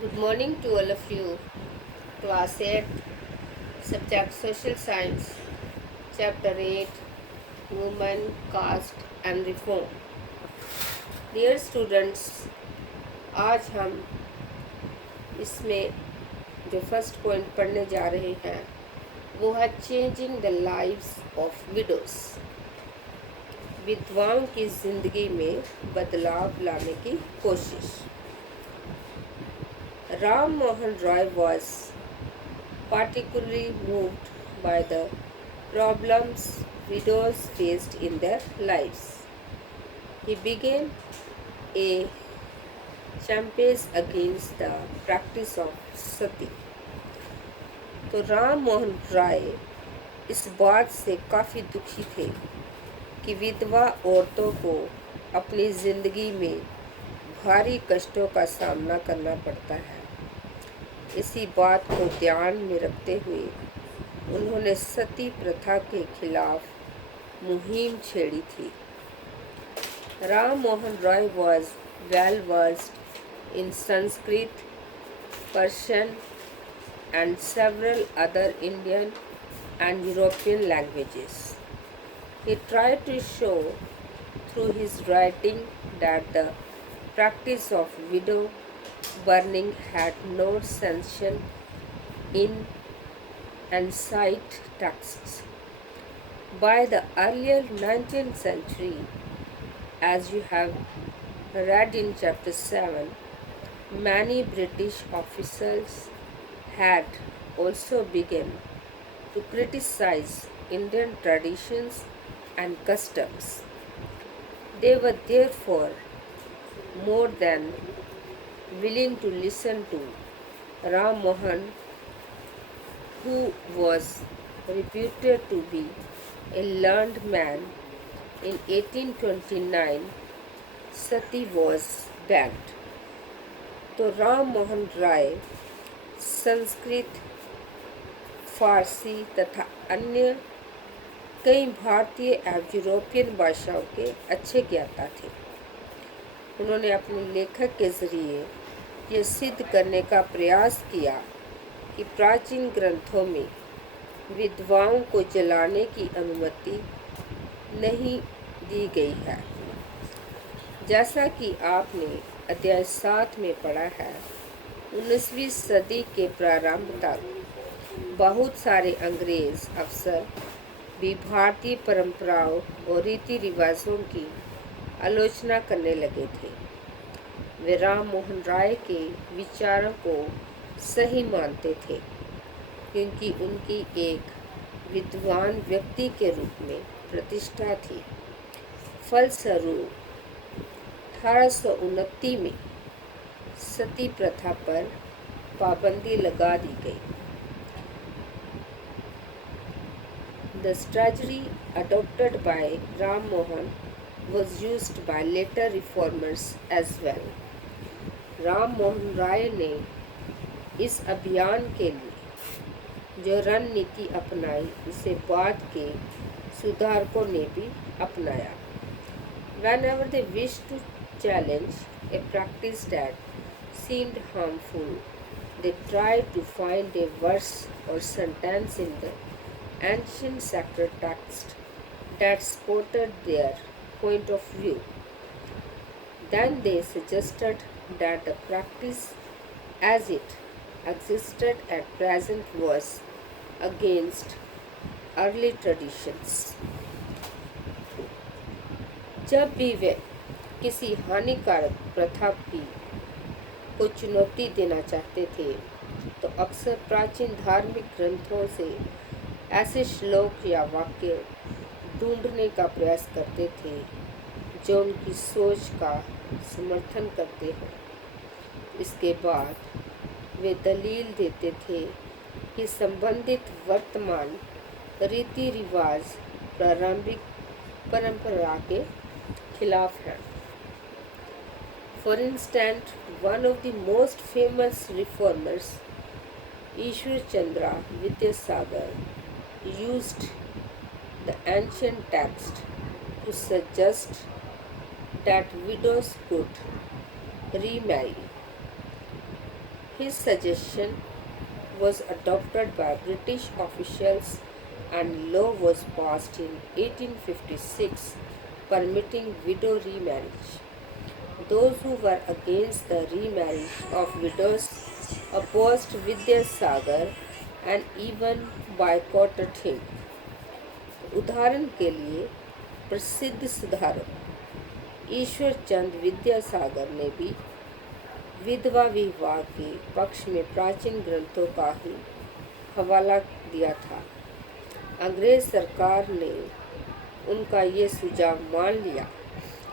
Good morning to all of you. Class 8, Subject Social Science, Chapter 8, Women, Caste and Reform. Dear students, आज हम इसमें जो first point पढ़ने जा रहे हैं वो है changing the lives of widows. विधवाओं की जिंदगी में बदलाव लाने की कोशिश। Ram Mohan Roy was particularly moved by the problems widows faced in their lives. He began a campaign against the practice of sati. तो राम मोहन राय इस बात से काफ़ी दुखी थे कि विधवा औरतों को अपनी ज़िंदगी में भारी कष्टों का सामना करना पड़ता है। इसी बात को ध्यान में रखते हुए उन्होंने सती प्रथा के खिलाफ मुहिम छेड़ी थी। Ram Mohan Roy was well versed in Sanskrit, Persian and several other Indian and European languages. He tried to show through his writing that the practice of widow burning had no sanction in ancient texts. By the earlier 19th century, as you have read in chapter 7, many British officials had also begun to criticize Indian traditions and customs. They were therefore more than willing to listen to Ram Mohan, who was reputed to be a learned man. In 1829, Sati was banned. तो राम मोहन राय संस्कृत, फारसी तथा अन्य कई भारतीय एवं European भाषाओं के अच्छे ज्ञाता थे। उन्होंने अपने लेखक के ज़रिए ये सिद्ध करने का प्रयास किया कि प्राचीन ग्रंथों में विधवाओं को जलाने की अनुमति नहीं दी गई है। जैसा कि आपने अध्याय 7 में पढ़ा है, 19वीं सदी के प्रारंभ तक बहुत सारे अंग्रेज अफसर भी भारतीय परंपराओं और रीति रिवाजों की आलोचना करने लगे थे। वे राम मोहन राय के विचारों को सही मानते थे क्योंकि उनकी एक विद्वान व्यक्ति के रूप में प्रतिष्ठा थी। फलस्वरूप 1829 में सती प्रथा पर पाबंदी लगा दी गई। The strategy adopted by Ram Mohan was used by later reformers as well. Ram Mohan Roy ने इस अभियान के लिए जो रणनीति अपनाई उसे बाद के सुधारकों ने भी अपनाया। Whenever they wished to challenge a practice that seemed harmful, they tried to find a verse or sentence in the ancient sacred text that supported their point of view. Then they suggested that the practice as it existed at present was against early traditions. जब भी वे किसी हानिकारक प्रथा को चुनौती देना चाहते थे तो अक्सर प्राचीन धार्मिक ग्रंथों से ऐसे श्लोक या वाक्य ढूंढने का प्रयास करते थे जो उनकी सोच का समर्थन करते हैं। इसके बाद वे दलील देते थे कि संबंधित वर्तमान रीति रिवाज प्रारंभिक परंपरा के खिलाफ है। For instance, one of the most famous reformers, Ishwar Chandra Vidyasagar, used the ancient text to suggest that widows could remarry. His suggestion was adopted by British officials and law was passed in 1856 permitting widow remarriage. Those who were against the remarriage of widows opposed Vidyasagar and even boycotted him. उदाहरण के लिए प्रसिद्ध सुधारक ईश्वर चंद विद्यासागर ने भी विधवा विवाह के पक्ष में प्राचीन ग्रंथों का ही हवाला दिया था। अंग्रेज सरकार ने उनका ये सुझाव मान लिया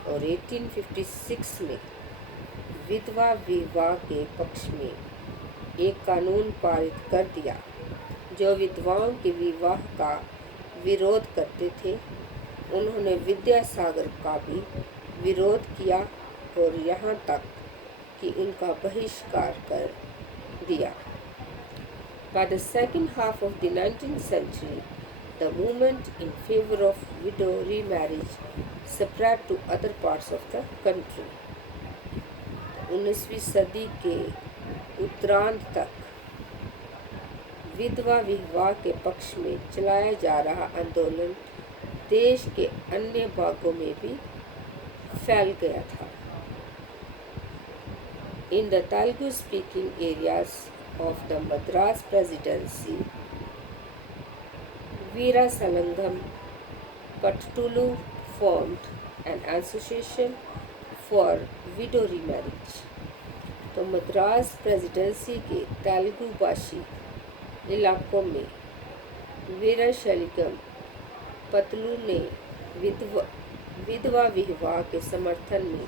और 1856 में विधवा विवाह के पक्ष में एक कानून पारित कर दिया जो विधवाओं के विवाह का विरोध करते थे। उन्होंने विद्यासागर का भी विरोध किया और यहाँ तक कि उनका बहिष्कार कर दिया। By the second half of the 19th century, the movement in favor of widow remarriage spread to other parts of the country. 19वीं सदी के उत्तरार्ध तक विधवा विवाह के पक्ष में चलाया जा रहा आंदोलन देश के अन्य भागों में भी फैल गया था। In the Telugu-speaking areas of the Madras Presidency, Veerasalangam Pattulu formed an association for widow remarriage. तो मद्रास प्रेसिडेंसी के तेलुगु भाषी इलाकों में वीराशलिगम पतलू ने विधवा विवाह के समर्थन में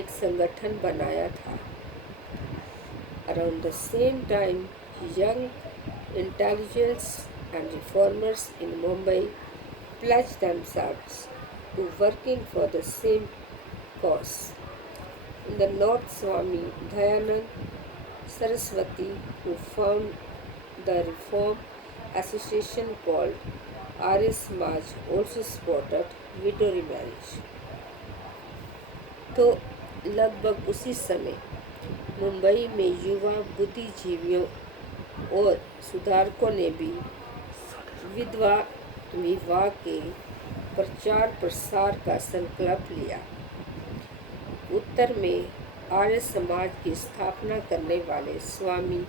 एक संगठन बनाया था। Around the same time, young intellectuals and reformers in Mumbai pledged themselves to working for the same cause. In the north, Swami Dayanand Saraswati, who founded the reform association called Arya Samaj, also supported widow remarriage. तो लगभग उसी समय मुंबई में युवा बुद्धिजीवियों और सुधारकों ने भी विधवा विवाह के प्रचार प्रसार का संकल्प लिया। उत्तर में आर्य समाज की स्थापना करने वाले स्वामी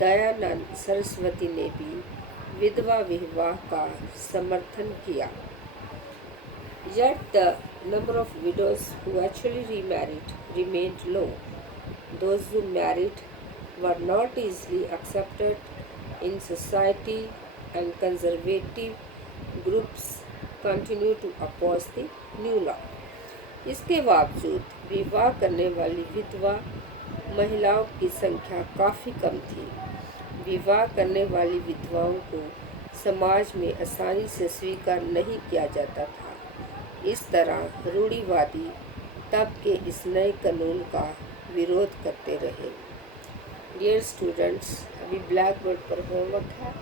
दयानंद सरस्वती ने भी विधवा विवाह का समर्थन किया। Yet the number of widows who actually remarried remained low. Those who married were not easily accepted in society and conservative groups continued to oppose the new law. इसके बावजूद विवाह करने वाली विधवा महिलाओं की संख्या काफ़ी कम थी। विवाह करने वाली विधवाओं को समाज में आसानी से स्वीकार नहीं किया जाता था। इस तरह रूढ़िवादी तबके इस नए कानून का विरोध करते रहे। डियर स्टूडेंट्स, अभी ब्लैक बोर्ड पर होमवर्क है,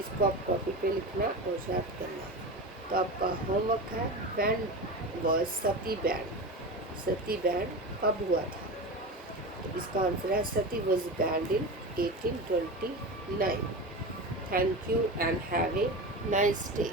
इसको आप कॉपी पे लिखना और याद करना। तो आपका होमवर्क है banned was Sati banned. Sati banned कब हुआ था? तो इसका आंसर है Sati was banned in 1829। Thank you and have a nice day.